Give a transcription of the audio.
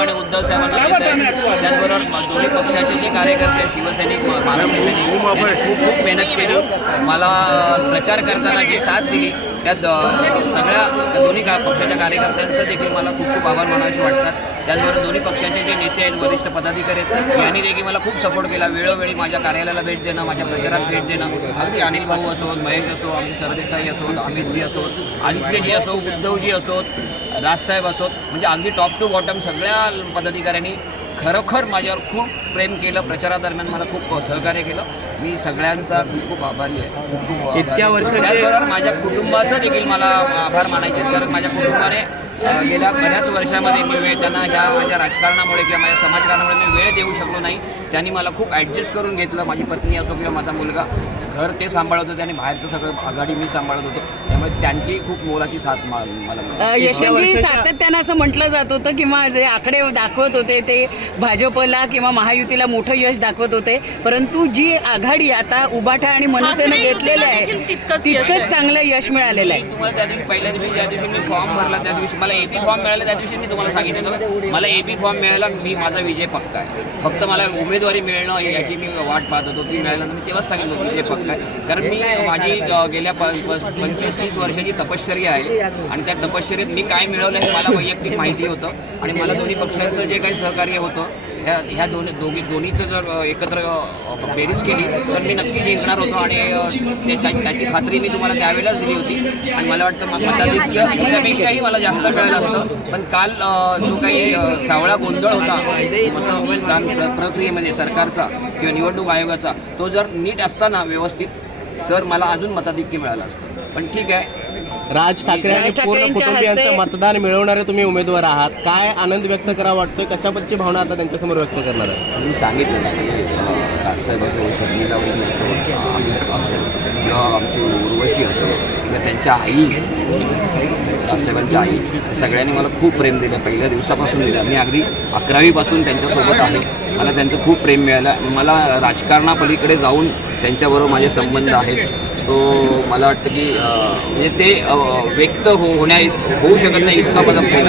आणि उद्धव साहेबांना देत आहे. त्याचबरोबर दोन्ही पक्षाचे जे कार्यकर्ते शिवसैनिक महाराष्ट्र सैनिक खूप खूप मेहनत केली. मला प्रचार करताना जी साथ दिली त्यात सगळ्या दोन्ही पक्षाच्या कार्यकर्त्यांचं देखील मला खूप खूप आभार मानावेसे वाटतात. त्याचबरोबर दोन्ही पक्षाचे जे नेते आहेत, वरिष्ठ पदाधिकारी आहेत, यांनी देखील मला खूप सपोर्ट केला. वेळोवेळी माझ्या कार्यालयाला भेट देणं, माझ्या प्रचारात भेट देणं, अगदी अनिल भाऊ असोत, महेश असो, आमचे सरदेसाई असोत, अमितजी असोत, आदित्यजी असो, उद्धवजी असोत, राजसाहेब असोत, म्हणजे अगदी टॉप टू बॉटम सगळ्या पदाधिकाऱ्यांनी खरोखर माझ्यावर खूप प्रेम केलं. प्रचारादरम्यान मला खूप सहकार्य केलं. मी सगळ्यांचा खूप खूप आभारी आहे. खूप खूप इतक्या वर्षात त्याचबरोबर माझ्या कुटुंबाचं देखील मला आभार मानायचे, कारण माझ्या कुटुंबाने गेल्या बऱ्याच वर्षामध्ये मी वेळ त्यांना ह्या माझ्या राजकारणामुळे किंवा माझ्या समाजकारणामुळे मी वेळ देऊ शकलो नाही. त्यांनी मला खूप ॲडजस्ट करून घेतलं. माझी पत्नी असो किंवा माझा मुलगा, घर ते सांभाळत होते आणि बाहेरचं सगळं आघाडी मी सांभाळत होतो. त्यामुळे त्यांची खूप मोलाची साथ मला यशवंतजी, सातत्यानं असं म्हटलं जात होतं किंवा जे आकडे दाखवत होते ते भाजपला किंवा महायुतीला मोठं यश दाखवत होते, परंतु जी आघाडी आता उभाटा आणि मनसेनं घेतलेली आहे तितकंच चांगलं यश मिळालेलं आहे. तुम्हाला त्या दिवशी पहिल्या दिवशी ज्या दिवशी मी फॉर्म भरला, त्या दिवशी मला एपी फॉर्म मिळाला, त्या दिवशी मी तुम्हाला सांगितलं होतं मला एपी फॉर्म मिळाला, मी माझा विजय पक्का आहे. फक्त मला उमेदवारी मिळणं याची मी वाट पाहत होतो. ती मिळाल्यानंतर मी तेव्हाच सांगितलं विजय पक्का आहे. कारण मी माझी गेल्या 25-30 वर्षाची तपश्चर्या आहे आणि त्या तपश्चर्येत मी काय मिळवलं हे मला वैयक्तिक माहिती होतं. आणि मला दोन्ही पक्षांचं जे काही सहकार्य होतं ह्या दोन्हीचं जर एकत्र बेरीज केली तर मी नक्की जिंकणार होतो. आणि त्याची खात्री मी तुम्हाला त्यावेळेलाच दिली होती. आणि मला वाटतं त्यापेक्षाही मला जास्त मिळालं असतं. पण काल जो काही सावळा गोंधळ होता मतदान प्रक्रियेमध्ये सरकारचा किंवा निवडणूक आयोगाचा, तो जर नीट असताना व्यवस्थित तर मला अजून मताधिक्य मिळालं असतं. पण ठीक आहे. राज ठाकरे आणि पूर्ण कुटुंबियांचं मतदान मिळवणारे तुम्ही उमेदवार आहात. काय आनंद व्यक्त करावा वाटतोय? कशा पद्धतीची भावना आता त्यांच्यासमोर व्यक्त करणार आहे? मी सांगितलं ना, राजसाहेब असो, शर्मिला वहिनी असो, अमित असो किंवा आमची उर्वशी असो किंवा त्यांच्या आई, राजसाहेबांच्या आई, सगळ्यांनी मला खूप प्रेम दिलं. पहिल्या दिवसापासून दिलं. मी अगदी 11वीपासून त्यांच्यासोबत आहे. मला त्यांचं खूप प्रेम मिळालं. मला राजकारणापलीकडे जाऊन त्यांच्याबरोबर माझे संबंध आहेत. सो मला वाटतं की म्हणजे ते व्यक्त होऊ शकत नाही इतका माझा प्रेम